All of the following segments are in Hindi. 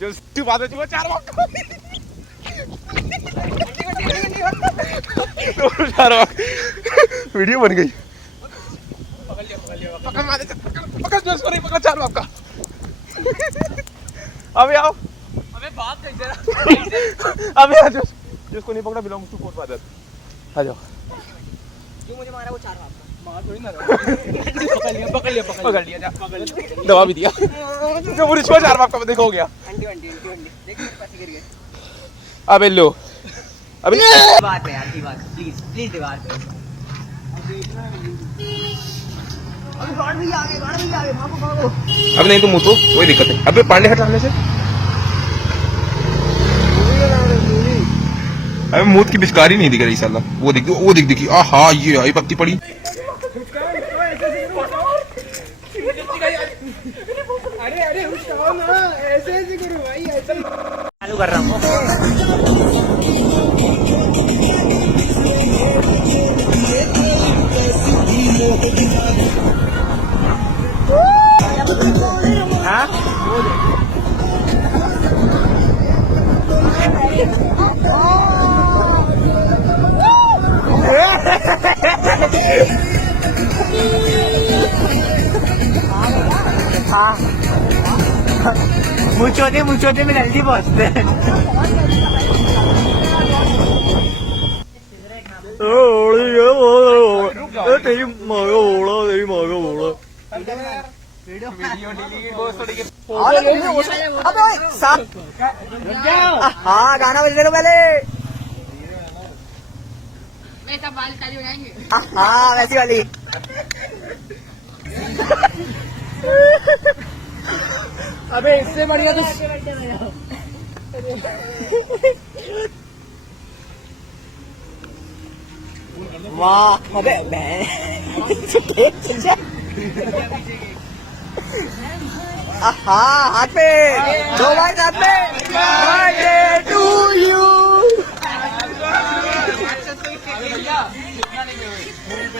जो तू बात में 4 भाग वीडियो बन गई। पकड़ मारे पकड़ जो सॉरी पकड़ 4 भाग का। अबे आओ अबे बात देख जरा अबे आ जाओ जिसको नहीं पकड़ा बिलोंग टू कोर्ट फादर आ जाओ। जो मुझे मारा वो 4 भाग का मार थोड़ी ना पकड़ लिया जा दबा भी दिया जो पूरी 4 भाग का देखो हो गया। अंडी देख मेरे पैसे गिर गए। अबे लो अबे बात है यार की बात प्लीज दीवार पे अभी गार्ड भी आ गए भागो। अब नहीं तो मुँह तो कोई दिक्कत है। अबे पांडे हटाने से अबे मूत की पिचकारी नहीं दिख रही साला। वो दिखी हाँ ये आई पत्ती पड़ी। अरे उठाओ ना ऐसे करो भाई ऐसे चालू कर रहा हूँ। हाँ मुझे में जल्दी पहुँचते हैं। तेरी माँ का बोला हाँ गाना बजने दो पहले। सब बाल चालू हो जाएंगे। हाँ वैसी वाली। अबे इससे बढ़िया तो वाह अबे हाँ हाथ पे 2 बार हाथ पे बर्थडे टू यू।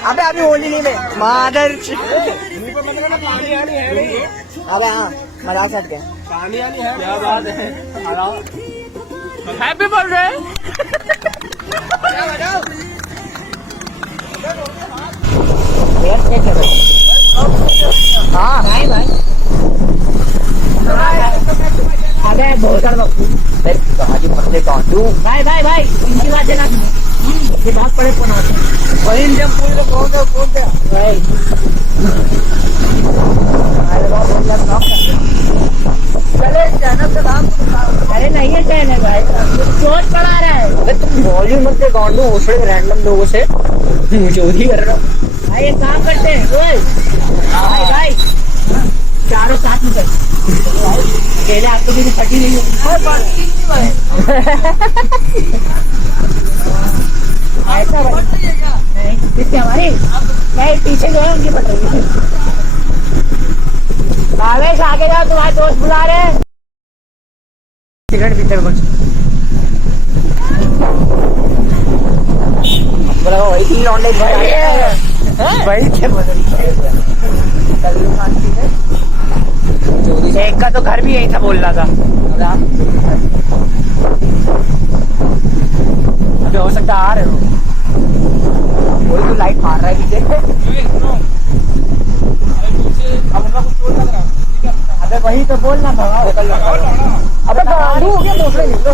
अबे अभी होली नहीं में मादर अबे हाँ मजाक हट गया। पानी आनी है क्या बात है। हैप्पी बर्थडे हाँ भाई अबे बहुत सारा भाई इनकी बात है ना ये बात पड़े कौन वही जब कौन भाई चले चैनल से नाम अरे नहीं है चैनल भाई चोट पड़ा रहा है। अरे तुम वॉल्यूम मत दे गांडू उछले रैंडम लोगों से चोरी कर रहा हूँ भाई। एक काम करते हैं भाई चारों साथ में अकेले आपको भी फटी नहीं ऐसा नहीं किससे हमारी नहीं पीछे जो है उनकी पट रही है। भावेश आगे जाओ तुम्हारे दोस्त बुला रहे हैं। सिगरेट पीते कुछ वही लौंडे वही एक का तो घर भी यही था बोल रहा था। अभी हो सकता आ रहे हो कोई तो लाइट मार रहा है पीछे। अबे वही तो बोलना था। अबे गाड़ी हो गया दूसरे निकलो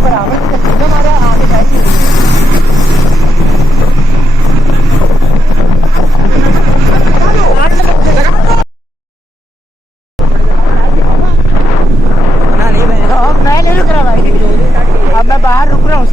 बराबर हमारे आगे जाएगी। मैं नहीं रुक रहा भाई अब मैं बाहर रुक रहा हूँ।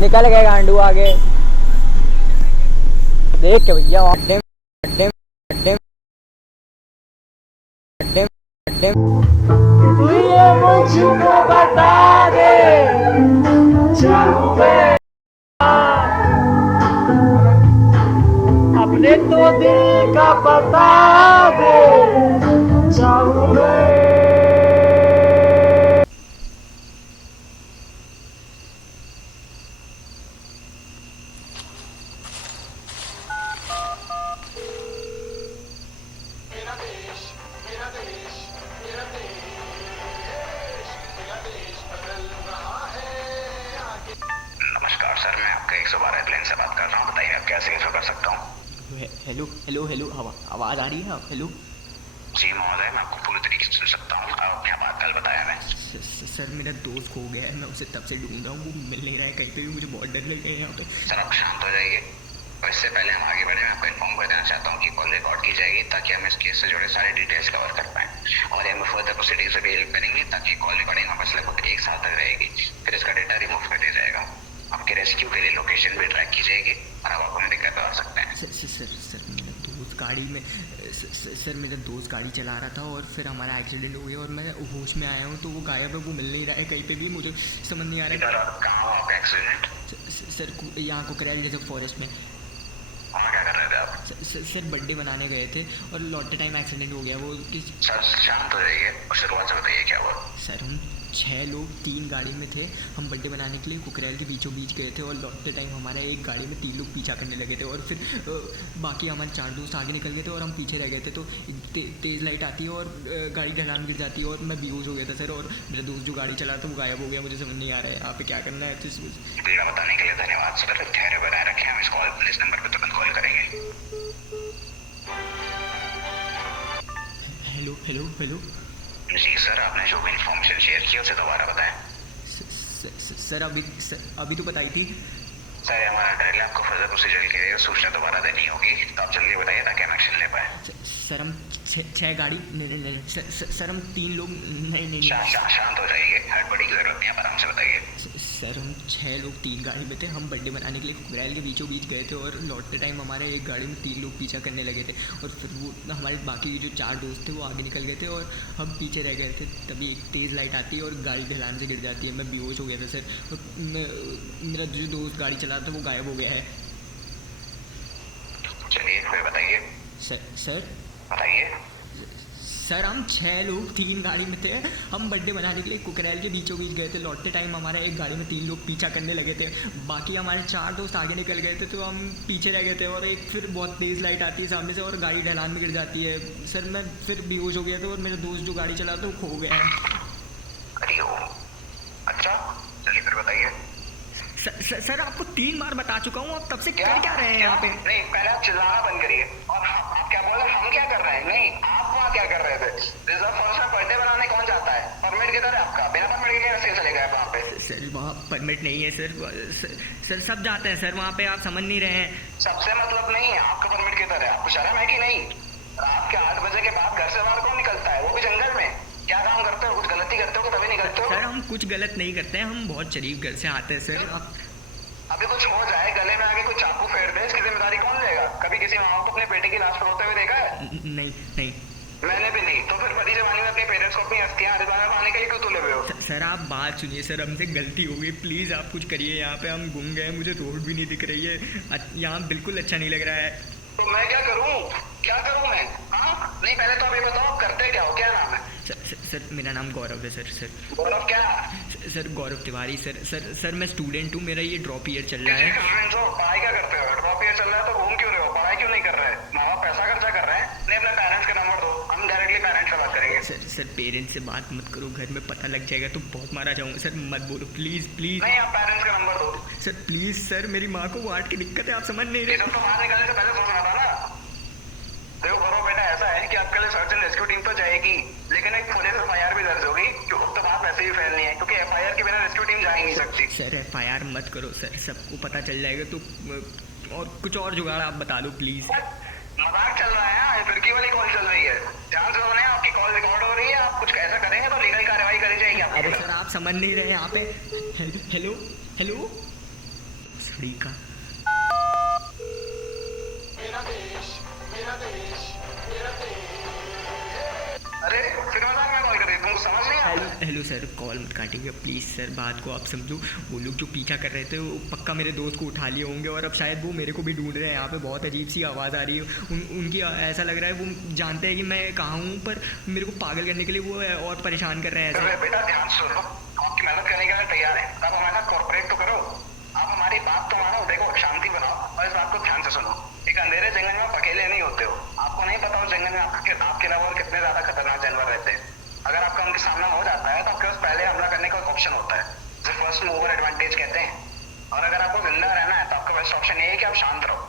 निकल गए गांडू आगे देख के भैया मुझको बता दे अपने तो दिल का पता दे चाहूं मैं। नमस्कार सर, मैं आपका 112 एयरलाइन से बात कर रहा हूँ। बताइए आप क्या सेवा कर सकता हूँ। हेलो हेलो हेलो, आवाज आ रही है? हेलो जी महोदय, मैं आपको पूरी तरीके से सुन सकता हूँ। आप अपनी बात कल बताया मैं। सर, मेरा दोस्त खो गया है, मैं उसे तब से ढूंढ रहा हूँ, वो मिल नहीं रहा है कहीं पे भी, मुझे बहुत डर लग रहा है यहाँ पे। सर आप शांत हो जाइए और इससे पहले हम आगे बढ़े, मैं आपको इन्फॉर्म कर देना चाहता हूँ कि कॉल रिकॉर्ड की जाएगी ताकि हम इस केस से जुड़े सारे डिटेल्स कवर कर पाएँ और हमें फर्दर प्रोसीडिंग्स भी हेल्प करेंगे ताकि कॉल रिकॉर्डिंग वापस लगभग 1 साल तक रहेगी। फिर इसका डेटा रिमूव कर दिया जाएगा। आपके रेस्क्यू के लिए लोकेशन भी ट्रैक की जाएगी और आप अपनी दिक्कत कर सकते हैं। सर मेरा दोस्त गाड़ी में सर मेरा दोस्त गाड़ी चला रहा था और फिर हमारा एक्सीडेंट हो गया और मैं होश में आया हूँ तो वो गायब है, वो मिल नहीं रहा है कहीं पे भी, मुझे समझ नहीं आ रहा इधर आप कहाँ हो आपका एक्सीडेंट? है। सर यहाँ कुकरेल रिजर्व फॉरेस्ट में। वहाँ क्या कर रहे थे आप? सर बर्थडे मनाने गए थे और लौटते टाइम एक्सीडेंट हो गया। वो सर शांत हो जाइए और शुरुआत से बताइए क्या हुआ। सर हम 6 लोग 3 गाड़ी में थे, हम बर्थडे मनाने के लिए कुकरेल के बीचों बीच गए थे और लौटते टाइम हमारा एक गाड़ी में 3 लोग पीछा करने लगे थे और फिर बाकी हमारे 4 दोस्त आगे निकल गए थे और हम पीछे रह गए थे। तो तेज़ लाइट आती है और गाड़ी ढलान गिर जाती है और मैं बेहोश हो गया था सर, और मेरा दोस्त जो गाड़ी चला था वो गायब हो गया। मुझे समझ नहीं आ रहा है यहाँ पे क्या करना है। पीड़ा बताने के लिए धन्यवाद सर। धैर्य बनाए रखें, हम इस कॉल पुलिस नंबर पर तुरंत कॉल करेंगे। Hello hello hello. जी सर, आपने जो भी इन्फॉर्मेशन शेयर की उसे दोबारा बताएं। सर अभी तो बताई थी। सर हमारा डायरी आपको फर्दर प्रोसीजर के लिए सूचना दोबारा देनी होगी, तो आप जल्दी बताइए ताकि हम एक्शन ले पाए। सर हम 6 गाड़ी नहीं, सर हम 3 लोग नहीं। शांत हो जाइए, हड़बड़ी की जरूरत नहीं है, आराम से बताइए। सर हम 6 लोग 3 गाड़ी में थे, हम बर्थडे मनाने के लिए कुकरेल के बीचों बीच गए थे और लौटते टाइम हमारे एक गाड़ी में 3 लोग पीछा करने लगे थे और फिर वो हमारे बाकी जो 4 दोस्त थे वो आगे निकल गए थे और हम पीछे रह गए थे। तभी एक तेज़ लाइट आती है और गाड़ी ढलान से गिर जाती है, मैं बेहोश हो गया था सर, और मेरा जो दोस्त गाड़ी चला था वो गायब हो गया है। चलिए फिर बताइए। सर बताइए। सर हम 6 लोग 3 गाड़ी में थे, हम बर्थडे मनाने के लिए कुकरेल के बीचों बीच गए थे, लौटते टाइम हमारा एक गाड़ी में 3 लोग पीछा करने लगे थे, बाकी हमारे 4 दोस्त आगे निकल गए थे तो हम पीछे रह गए थे और एक फिर बहुत तेज़ लाइट आती है सामने से और गाड़ी ढलान में गिर जाती है। सर मैं फिर बेहोश हो गया था और मेरा दोस्त जो गाड़ी चला था वो खो गया है। अरे ओ, अच्छा चलिए फिर बताइए। सर आपको 3 बार बता चुका हूँ, आप तब से कर क्या रहे हैं यहाँ पे? नहीं, पहले आप चिल्लाना बंद करिए। और आप क्या बोल रहे हैं, हम क्या कर रहे हैं? नहीं, आप वहाँ क्या कर रहे थे? रिजर्व फॉरेस्ट में बर्थडे बनाने कौन जाता है? परमिट किधर है आपका? बिना परमिट के कैसे चले गए वहाँ पे? सर वहाँ परमिट नहीं है सर सब जाते हैं सर वहाँ पे, आप समझ नहीं रहे हैं। सबसे मतलब नहीं है, आपका परमिट किधर है? आपको शर्म है कि नहीं? रात के 8 बजे के बाद घर से बाहर कौन निकलता है, वो भी जंगल में? क्या काम करते हो? कुछ गलती करते हो तभी निकलते हो? सर हम कुछ गलत नहीं करते हैं, हम बहुत शरीफ घर से आते हैं सर। अभी कुछ हो जाए, गले में आगे कोई चाकू फेर दे, इसकी जिम्मेदारी कौन लेगा? कभी किसी माँ को अपने बेटे की लाश पर रोते हुए देखा है? नहीं मैंने भी नहीं। तो फिर बड़ी जवानी में अपने पेरेंट्स को अपनी अस्थियां हरिद्वार में पाने के लिए क्यों तुले हुए हो? सर आप बात सुनिए सर, हमसे गलती हो गई, प्लीज़ आप कुछ करिए। यहाँ पे हम घूम गए, मुझे रोड भी नहीं दिख रही है, यहाँ बिल्कुल अच्छा नहीं लग रहा है। तो मैं क्या करूँ? क्या करूँ मैं? हाँ नहीं, पहले तो आप ये बताओ करते क्या हो, क्या नाम है? सर मेरा नाम गौरव है सर। गौरव क्या? सर गौरव तिवारी सर मैं स्टूडेंट हूँ, मेरा ये ड्रॉप ईयर चल रहा है। पढ़ाई क्या करते हो? ड्रॉप ईयर चल रहा है तो घूम क्यों रहे हो? पढ़ाई क्यों नहीं कर रहे? माँ बाप पैसा खर्चा कर रहे हैं? नहीं, अपने पेरेंट्स का नंबर दो, हम डायरेक्टली पेरेंट्स से बात करेंगे। सर पेरेंट्स से बात मत करो, घर में पता लग जाएगा तो बहुत मारा जाऊँगा। सर मत बोलो प्लीज़। नहीं, आप पेरेंट्स का नंबर दो। सर प्लीज़ सर, मेरी माँ को वार्ड की दिक्कत है, आप समझ नहीं रहे। तो बाहर निकलने से पहले सोचना था ना। देखो गौरव बेटा, ऐसा है कि आपके लिए सर्च एंड रेस्क्यू टीम तो जाएगी, लेकिन एक पुलिस FIR भी दर्ज होगी, जो तो बात वैसे ही फैलनी है, क्योंकि FIR के बिना रेस्क्यू टीम जा ही नहीं सकती। सर FIR मत करो सर, सबको पता चल जाएगा तो और कुछ और जुगाड़ आप बता दो प्लीज़। मजाक चल रहा है? फिरकी वाली कॉल चल रही है, ध्यान से सुने, आपकी कॉल रिकॉर्ड हो रही है, आप कुछ ऐसा करेंगे तो लीगल कार्रवाई करी जाएगी आपके अरे खिलाफ। सर आप समझ नहीं रहे यहाँ पे। हेलो सड़ी का अरे फिर मजाक में कॉल कर रही, तुम समझ नहीं आता? हेलो सर, कॉल मत काटिएगा प्लीज़ सर, बात को आप समझो। वो लोग जो पीछा कर रहे थे वो पक्का मेरे दोस्त को उठा लिए होंगे और अब शायद वो मेरे को भी ढूंढ रहे हैं। यहाँ पे बहुत अजीब सी आवाज़ आ रही है उनकी। ऐसा लग रहा है वो जानते हैं कि मैं कहाँ हूँ, पर मेरे को पागल करने के लिए वो और परेशान कर रहे हैं ऐसे। बेटा ध्यान सुनो, आपकी मेहनत करने के लिए तैयार है, तब हमारे साथ कॉर्पोरेट तो करो। आप हमारी बात तो मानो, देखो शांति बनाओ और इस बात को ध्यान से सुनो। एक अंधेरे जंगल में आप अकेले नहीं होते हो। आपको नहीं पता उस जंगल में आपके अलावा और कितने ज्यादा खतरनाक जानवर रहते हैं। अगर आपका उनके सामना हो जाता है तो आपके पास पहले हमला करने का ऑप्शन होता है, जिसे फर्स्ट मूवर एडवांटेज कहते हैं। और अगर आपको जिंदा रहना है तो आपका बेस्ट ऑप्शन ये है कि आप शांत रहो,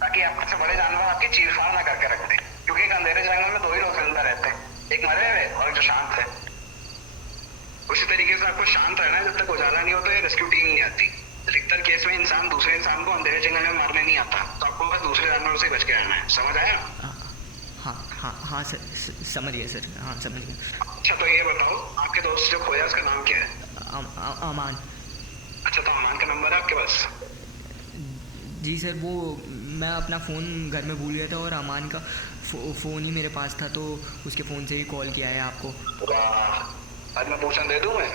ताकि आपसे बड़े जानवर आपकी चीरफाड़ ना करके रख दे। क्योंकि एक अंधेरे जंगल में दो ही लोग जिंदा रहते हैं, एक मरे हुए और एक जो शांत है। उसी तरीके से आपको शांत रहना है, जब तक उजाला नहीं होता, रेस्क्यू टीम नहीं आती। अधिकतर केस में इंसान दूसरे इंसान को अंधेरे जंगल में मारने नहीं आता, तो आपको बस दूसरे जानवरों से बच के रहना है। समझ आया? हाँ सर, समझ गया सर, हाँ समझ गया। अच्छा तो ये बताओ, आपके दोस्त जो खोया उसका नाम क्या है? अमान। अच्छा तो अमान का नंबर है आपके पास? जी सर, वो मैं अपना फ़ोन घर में भूल गया था और अमान का फ़ोन ही मेरे पास था, तो उसके फ़ोन से ही कॉल किया है आपको। वाह, आज मैं पोषण दे दूँ मैं?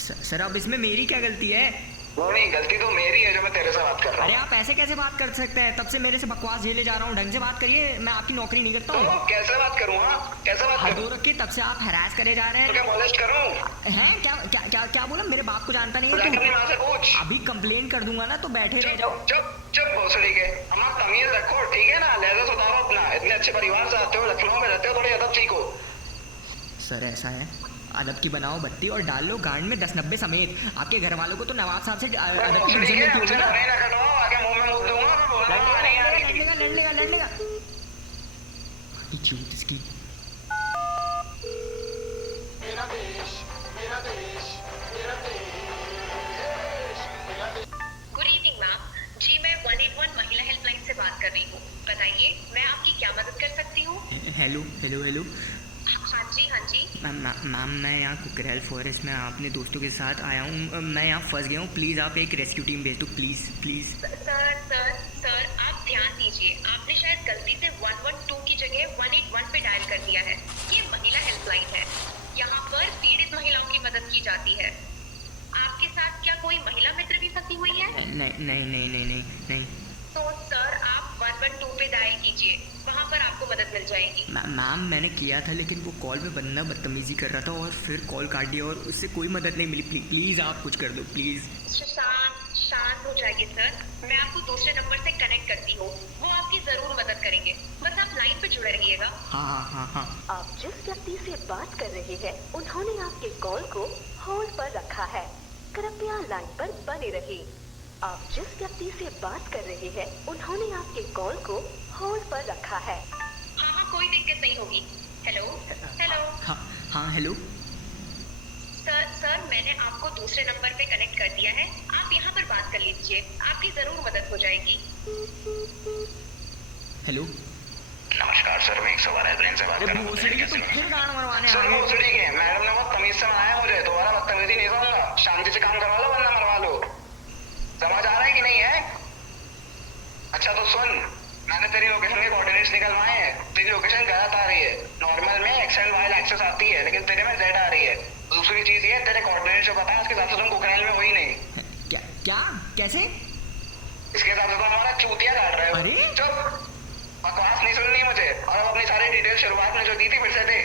सर अब इसमें मेरी क्या गलती है? वो नहीं, गलती तो मेरी है जो मैं तेरे से बात कर रहा हूँ। अरे आप ऐसे कैसे बात कर सकते हैं? तब से मेरे से बकवास झेले जा रहा हूँ, ढंग से बात करिए। मैं आपकी नौकरी नहीं करता हूँ। तो कैसे बात करूँ? कैसे बात करूँ? हद रखिए, तब से आप हरास करे जा रहे हैं। तो क्या मॉलेस्ट करूँ? हैं? क्या क्या क्या क्या बोला? मेरे बाप को जानता नहीं है अपनी तू? माँ से पूछ। अभी कंप्लेन कर दूंगा ना, तो बैठे रह जाओ। चुप भोसड़ी के। अम्मा तमीज रखो, ठीक है ना? लहजा सुधारो अपना। इतने अच्छे परिवार से आते हो, लखनऊ में रहते हो, थोड़ी अदब सीखो। सर ऐसा है, अदब की बनाओ बत्ती और डाल लो गांड में 10-90 समेत। आपके घर वालों को तो नवाब साहब से अदब की ट्यूशन मिलती होगी ना। लड़ लेगा। झूठ इसकी। गुड इवनिंग मैम जी, मैं 181 महिला हेल्पलाइन से बात कर रही हूँ। बताइए मैं आपकी क्या मदद कर सकती हूँ? हेलो। हाँ जी। मैम मैं यहाँ कुकरेल फॉरेस्ट में अपने दोस्तों के साथ आया हूँ। मैं यहाँ फंस गया हूँ, प्लीज़ आप एक रेस्क्यू टीम भेज दो प्लीज़। सर आप ध्यान दीजिए, आपने शायद गलती से 112 की जगह 181 पे डायल कर दिया है। ये महिला हेल्पलाइन है, यहाँ पर पीड़ित महिलाओं की मदद की जाती है। आपके साथ क्या कोई महिला मित्र भी फंसी हुई है? नहीं। तो सर आप 112 पे डायल कीजिए, वहाँ पर आपको मदद मिल जाएगी। मैम मैंने किया था, लेकिन वो कॉल में बंदा बदतमीजी कर रहा था और फिर कॉल काट दिया और उससे कोई मदद नहीं मिली। प्लीज़ आप कुछ कर दो प्लीज़। शांत हो जाइए सर, मैं आपको दूसरे नंबर से कनेक्ट करती हूँ, वो आपकी जरूर मदद करेंगे। बस आप लाइन पे जुड़े रहिएगा। हाँ। आप जिस व्यक्ति से बात कर रहे हैं उन्होंने आपके कॉल को होल्ड पर रखा है, कृपया लाइन पर बने रहिए। आप जिस व्यक्ति से बात कर रहे हैं उन्होंने आपके कॉल को होल्ड पर रखा है। हाँ कोई दिक्कत नहीं होगी। हेलो। हाँ हेलो। सर मैंने आपको दूसरे नंबर पे कनेक्ट कर दिया है, आप यहाँ पर बात कर लीजिए, आपकी जरूर मदद हो जाएगी। हेलो। नमस्कार सर, मैं 112 हेल्पलाइन से बात कर रहा हूँ। सर भोसड़ी के मैडम ने बहुत तमीज से मनाया मुझे, दोबारा बदतमीजी नहीं करूँगा। शांति से काम करवा लो वरना मरवा लो। समझ आ रहा है कि नहीं है? अच्छा तो सुन, मैंने तेरी लोकेशन के कोऑर्डिनेट्स निकलवाए हैं। तेरी लोकेशन गलत आ रही है। नॉर्मल में एक्स एंड वाई एक्सेस आती है, लेकिन तेरे में जेड आ रही है। दूसरी चीज ये, तेरे कोऑर्डिनेट्स जो पता है उसके साथ तुम कुकरेल में हो ही नहीं। क्या कैसे? इसके साथ तो हमारा चूतिया काट रहे हो। अरे चुप, बकवास नहीं सुननी मुझे। और अब अपनी सारी डिटेल शुरुआत में जो दी थी फिर से दे।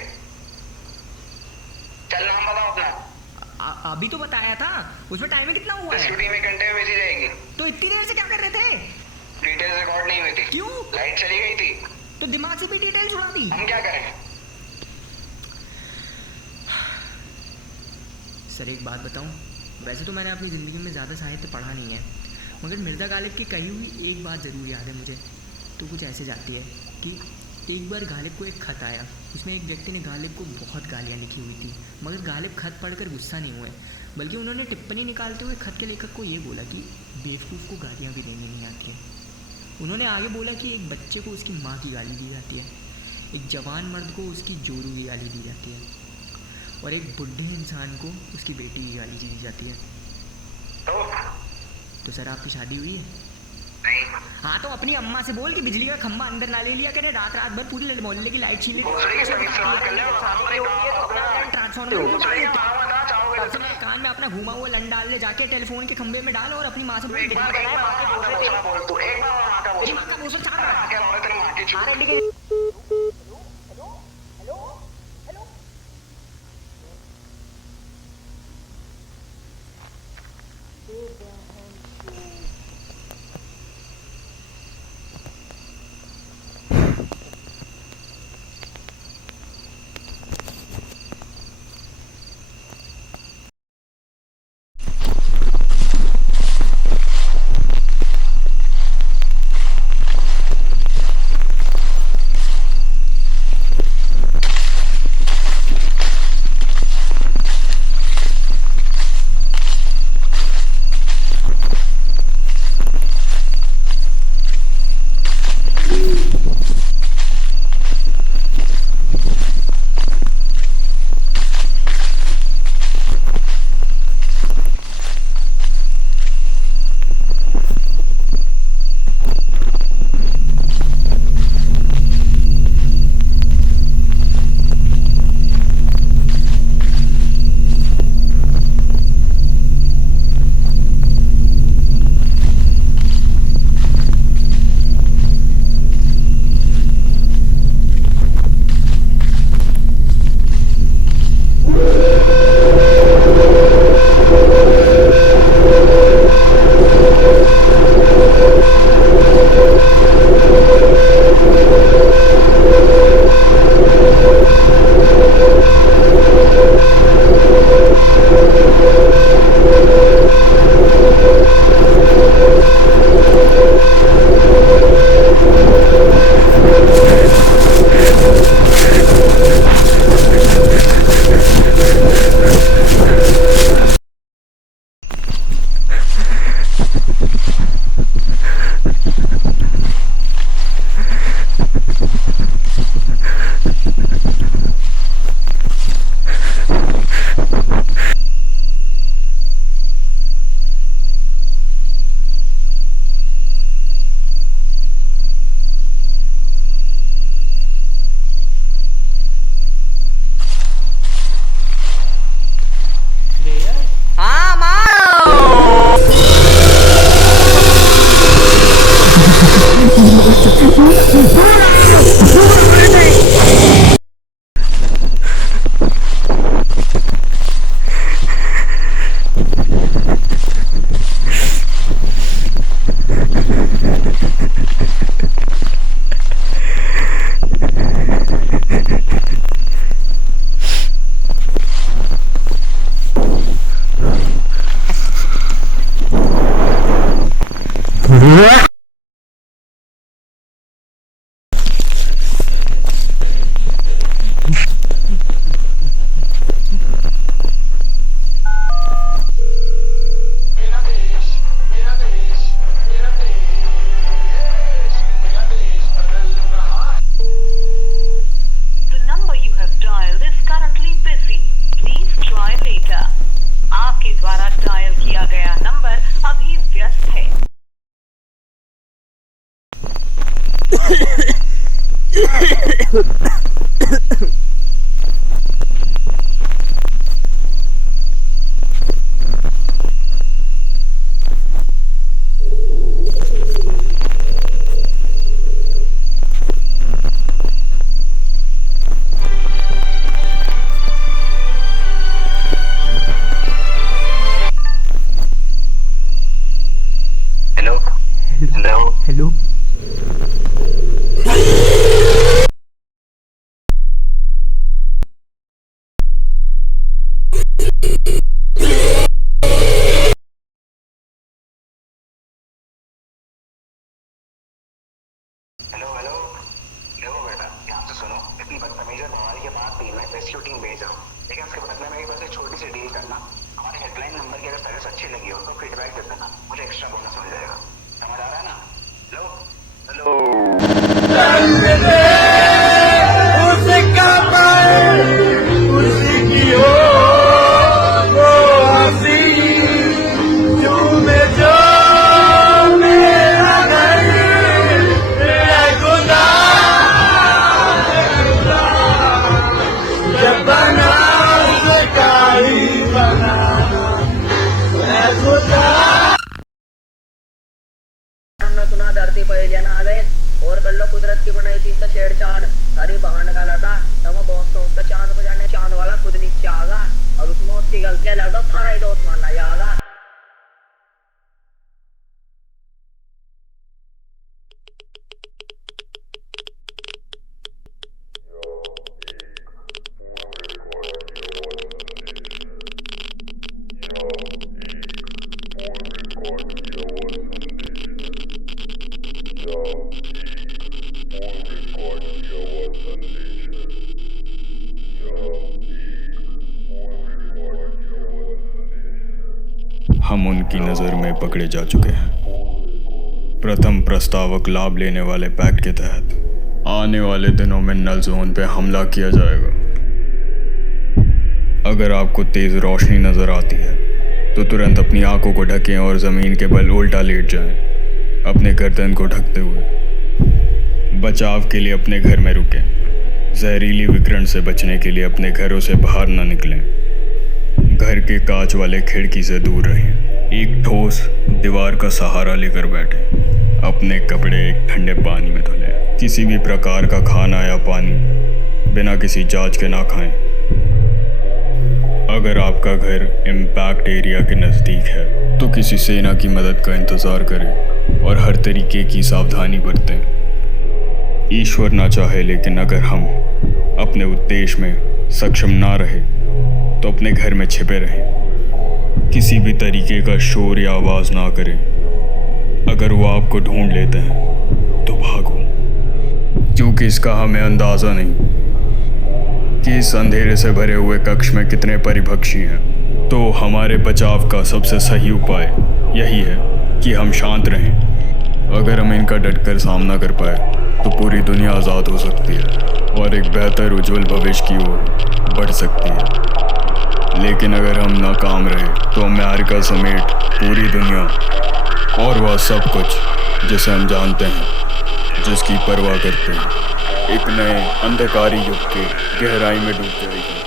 चल नाम बताओ अपना। अभी तो बताया था, उसमें टाइम कितना हुआ है? रेस्क्यू टीम 1 घंटे में भेजी जाएगी। तो इतनी देर से क्या कर रहे थे? डिटेल रिकॉर्ड नहीं हुई थी। क्यों? लाइट चली गई थी। तो दिमाग से भी डिटेल छुड़ा दी। हम क्या करें? सर एक बात बताऊं, वैसे तो मैंने अपनी ज़िंदगी में ज़्यादा साहित्य पढ़ा नहीं है, मगर मिर्ज़ा गालिब की कही हुई एक बात ज़रूर याद है मुझे। तो कुछ ऐसे जाती है कि एक बार गालिब को एक ख़त आया, उसमें एक व्यक्ति ने गालिब को बहुत गालियाँ लिखी हुई थी, मगर गालिब खत पढ़कर गुस्सा नहीं हुए, बल्कि उन्होंने टिप्पणी निकालते हुए खत के लेखक को ये बोला कि बेवकूफ़ को गालियाँ भी देनी नहीं आती है। उन्होंने आगे बोला कि एक बच्चे को उसकी माँ की गाली दी जाती है, एक जवान मर्द को उसकी जोरू की गाली दी जाती है, और एक बुढ़े इंसान को उसकी बेटी की गाली दी जाती है। तो सर आपकी शादी हुई है? नहीं हाँ तो अपनी अम्मा से बोल कि बिजली का खंबा अंदर ना ले लिया करे, रात रात भर पूरी मोहल्ले की लाइट छीन ट्रांसफार्मर कान में अपना घुमा हुआ लन डाल ले, जाके टेलीफोन के खंबे में डाल और अपनी माँ से बोल एक बार बोल तू, एक बार तेरी माँ का बोल चार आपके द्वारा डायल किया गया नंबर अभी व्यस्त है। Hello hello hello hello hello देखो बेटा ध्यान से सुनो, इतनी बदतमीजी और बवाल के बाद भी मैं रेस्क्यू टीम भेज रहा हूँ। लेकिन उसके बदले में मेरे पास एक छोटी सी डील करना। हमारे हेल्पलाइन नंबर की अगर सर्विस अच्छी लगी हो तो फीडबैक दे देना, मुझे एक्स्ट्रा बोनस मिल जाएगा। समझ आ रहा है ना? लो हम उनकी नज़र में पकड़े जा चुके हैं। प्रथम प्रस्तावक लाभ लेने वाले पैक्ट के तहत आने वाले दिनों में नल जोन पे हमला किया जाएगा। अगर आपको तेज़ रोशनी नज़र आती है तो तुरंत अपनी आंखों को ढकें और ज़मीन के बल उल्टा लेट जाएं, अपने गर्दन को ढकते हुए। बचाव के लिए अपने घर में रुकें। जहरीली विकिरण से बचने के लिए अपने घरों से बाहर न निकलें। घर के कांच वाले खिड़की से दूर रहें। एक ठोस दीवार का सहारा लेकर बैठें। अपने कपड़े एक ठंडे पानी में धुलें। किसी भी प्रकार का खाना या पानी बिना किसी जांच के ना खाएं। अगर आपका घर इम्पैक्ट एरिया के नज़दीक है तो किसी सेना की मदद का इंतज़ार करें और हर तरीके की सावधानी बरतें। ईश्वर ना चाहे लेकिन अगर हम अपने उद्देश्य में सक्षम ना रहे तो अपने घर में छिपे रहें। किसी भी तरीके का शोर या आवाज़ ना करें। अगर वो आपको ढूंढ लेते हैं तो भागो, क्योंकि इसका हमें अंदाज़ा नहीं कि इस अंधेरे से भरे हुए कक्ष में कितने परिभक्षी हैं। तो हमारे बचाव का सबसे सही उपाय यही है कि हम शांत रहें। अगर हम इनका डटकर सामना कर पाए तो पूरी दुनिया आज़ाद हो सकती है और एक बेहतर उज्जवल भविष्य की ओर बढ़ सकती है। लेकिन अगर हम नाकाम रहे तो अमेरिका समेत पूरी दुनिया और वह सब कुछ जिसे हम जानते हैं, जिसकी परवाह करते हैं, एक नए अंधकारी युग के गहराई में डूब जाएगी।